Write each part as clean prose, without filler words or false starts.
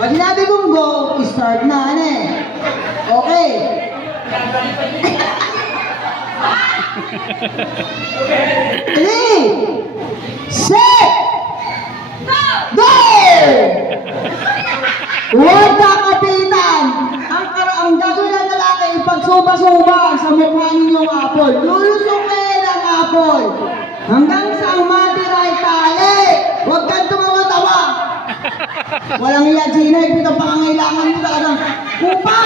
Pag sinabi kong go, start na, ano eh. Okay. Three, set, go! Huwag ka kapitan! Ang gagawin ng lalaki, pagsuba-suba sa mukha ninyong apol. Lulusukin ang apol. Hanggang sa ang matiray tali. Huwag kang tumawa-tawa. Walang iya, Gina. Ito ang pangangailangan mo talagang. Upa!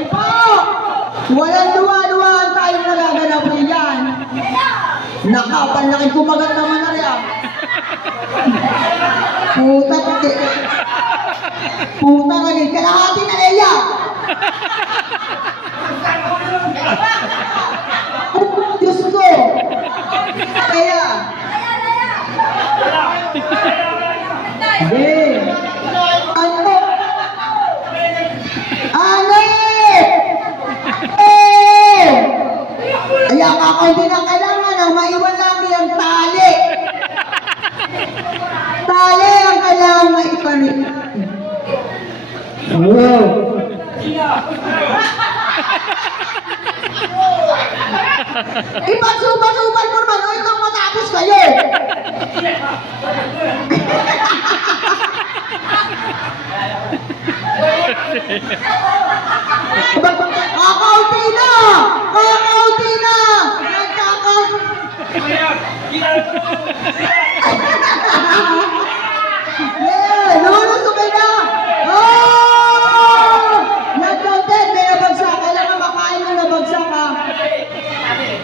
Upa! Walang luwa-luwaan tayong nagaganap yan. Nakapanlaking kumagat naman na rin. Putat. Puta lagi. Kalahati na Leia. Oh, Diyos ko. Kaya. Hindi. Ano? Ano? Kaya kakaunti na kailangan ang maiwan lang yung tali. Tali ang kailangan maipanin. Wow. Ipagsuba-suban ko naman, o itong matapos kayo. Kakaunti na! Kakaunti na! Lulusukin na! Oh! Nag-counted, may nabagsak. Kailangan makain na nabagsak ha.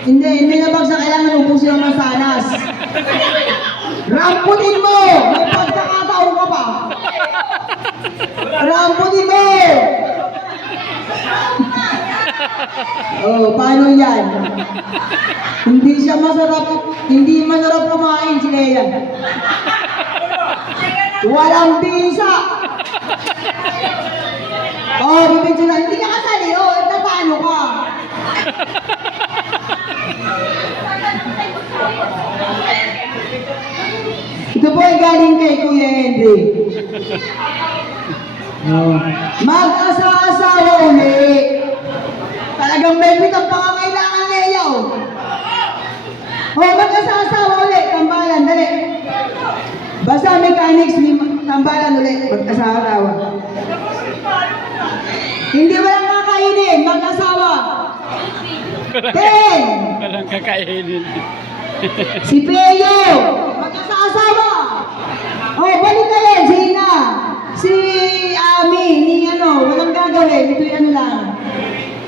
Hindi nabagsak. Kailangan ubusin ang mansanas. Ramputin mo! May pagkakataon ka pa. Ramputin mo! Oh, paano yan? Hindi masarap kumain si Leia. Walang bisa. Oh, bibidyo na. Hindi ka kasali. Oh, paano ka? Ito po ay galing kay Kuya Henry. Oh. Mag-asawa uli. Talagang may ang pangangailangan Leia. Oh, mag-asawa uli. Tambalan, dali. Basta mechanics, tambalan uli. Mag-asawa. Hindi walang kakainin. Mag-asawa. 10. Walang kakainin. Si Peyo. Mag-asawa. Oh, balik kayo. Gina. Si Ami. Ni ano. Walang gagawin. Ito yan lang.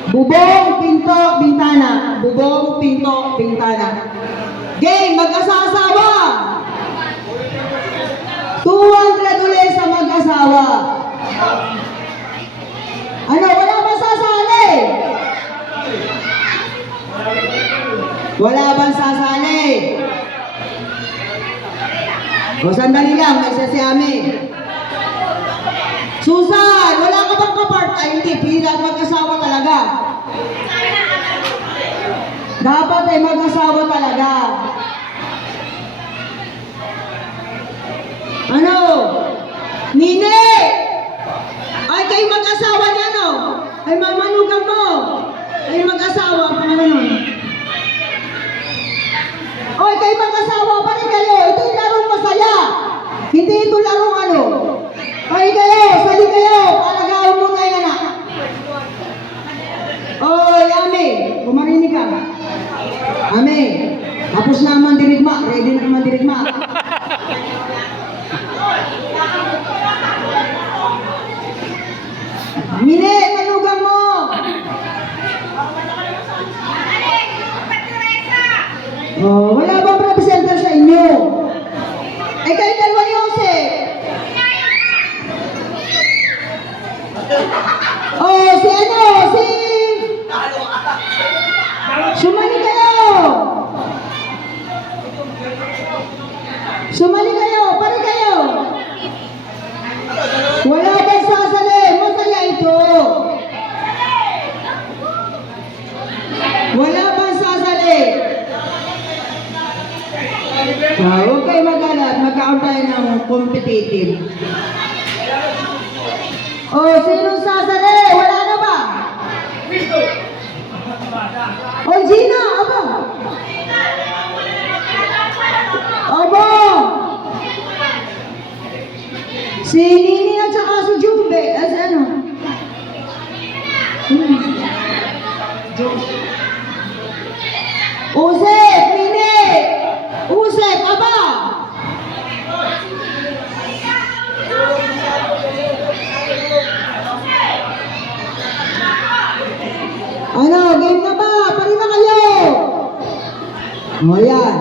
Bubong, pinto, bintana. Bubong, pinto, bintana. Game, mag-asawa. 200 ulit sa mag-asawa. Ano, wala bang sasali? Wala bang sasali? O, sandali lang, may sasiyami. Susan, wala ka bang kapart? Ay, hindi, pilat mag-asawa talaga. Dapat ay mag-asawa talaga. Ano? Nine! Ay, kayo mag-asawa niya, no? Ay, mamanugan mo. Ay, mag-asawa. Ano nun? Ay, kayo mag-asawa pa rin kayo. Ito yung larong masaya. Hindi ito larong ano. Ay, kayo. Sali kayo. Palagawin mo ngayon, anak. Oy, Ame. Kumarinig ka. Ame. Tapos na ang mandirigma. Ready na ang mandirigma. Mine, tanugan mo! Oh, wala bang representer sa inyo? Ay, kayo dalawa ni Jose. Oh, si ano? Sumali kayo! Sumali kayo! Pare kayo! Wala bang sasali? Masaya ito. Wala bang sasali? Huwag kayo mag-alat. Magkakaroon tayo ng competitive. Oh, sinong sasali? Wala na ba? Oh, Gina, aba. Aba. Si Nini at saka si Jumbe. As ano? Usep, Nini. Usep, aba. Ano, game na ba? Pari na kayo! O yan.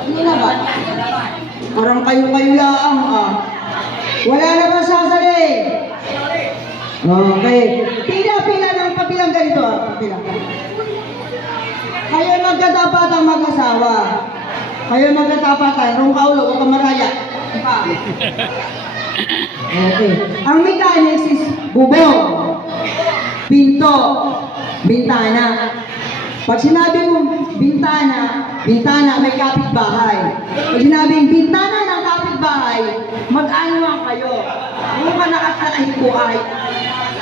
Hindi na ba? Parang kayo-kayo lang ah. Wala na ba sasali? Okay. Pila-pila ng papilang ganito ah. Papila. Kayo magkatapatan mag-asawa. Kayo magkatapatan. Rung kaulo, huwag kang maraya. Okay. Ang mechanics is bubong, pinto, bintana. Pag sinabi mong bintana may kapitbahay. Pag sinabing bintana ng kapitbahay, mag-anuan kayo. Kung ka nakasalahipuay,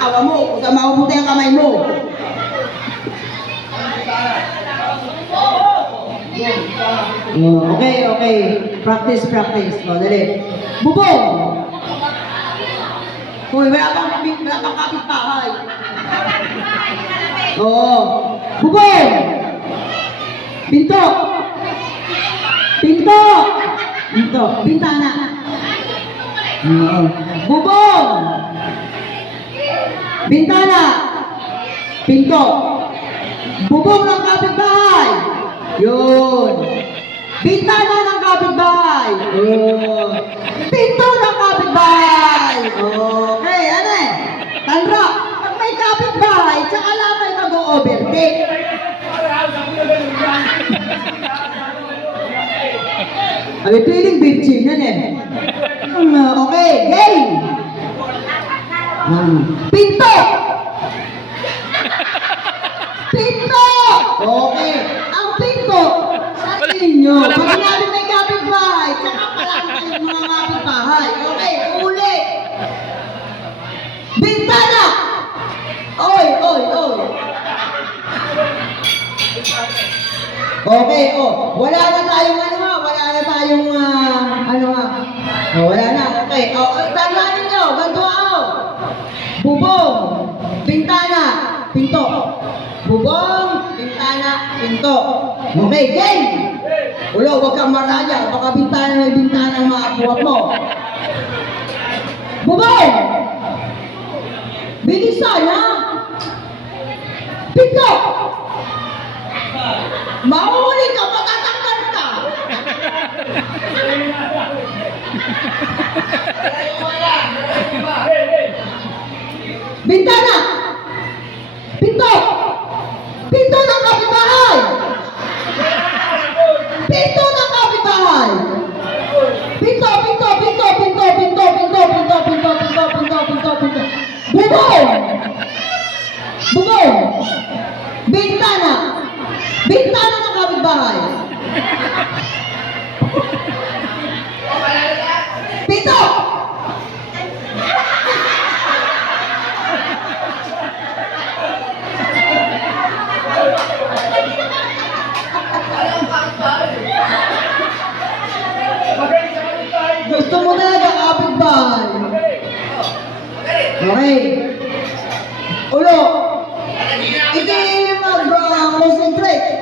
awa mo, kung sa maubuti ang kamay mo. Okay. Practice. O, dali. Bubong! Hoy, wala pang kapitbahay. Oo. Bubong! Pinto! Bintana! Oo. Bubong! Bintana! Pinto! Bubong ng kapitbahay! Yun! Bintana ng kapitbahay! Yun! Pinto ng kapitbahay! Okay, ano eh? Tanra, pag may kapitbahay, tsaka lang kayo mag-o-overtake. Ay, piling virgin yan eh. Okay, game! Pinto! Okay, ang pinto, sa inyo, pag natin may kapitbahay, tsaka pala kayo mga kapitbahay. Okay, ulit! Bintana! Oy! Okay, wala na tayong wala na, okay. Tandaan ninyo, ganito bubong, bintana, pinto. Bubong, bintana, pinto. Okay, game! Ulo, huwag kang maraya, baka bintana ang mga apuwat mo. Bubong! Bilisan, ha? Pinto! Mahuli ka, matatanggal ka! Bintana! Pinto! Pinto ng kapitbahay! Pinto ng kapitbahay! Pinto! Bubong! Bintana! Bintana ng kapitbahay! Pinto! Gusto mo talaga kapitbahay? Okay. Ulo! Hindi mag-concentrate.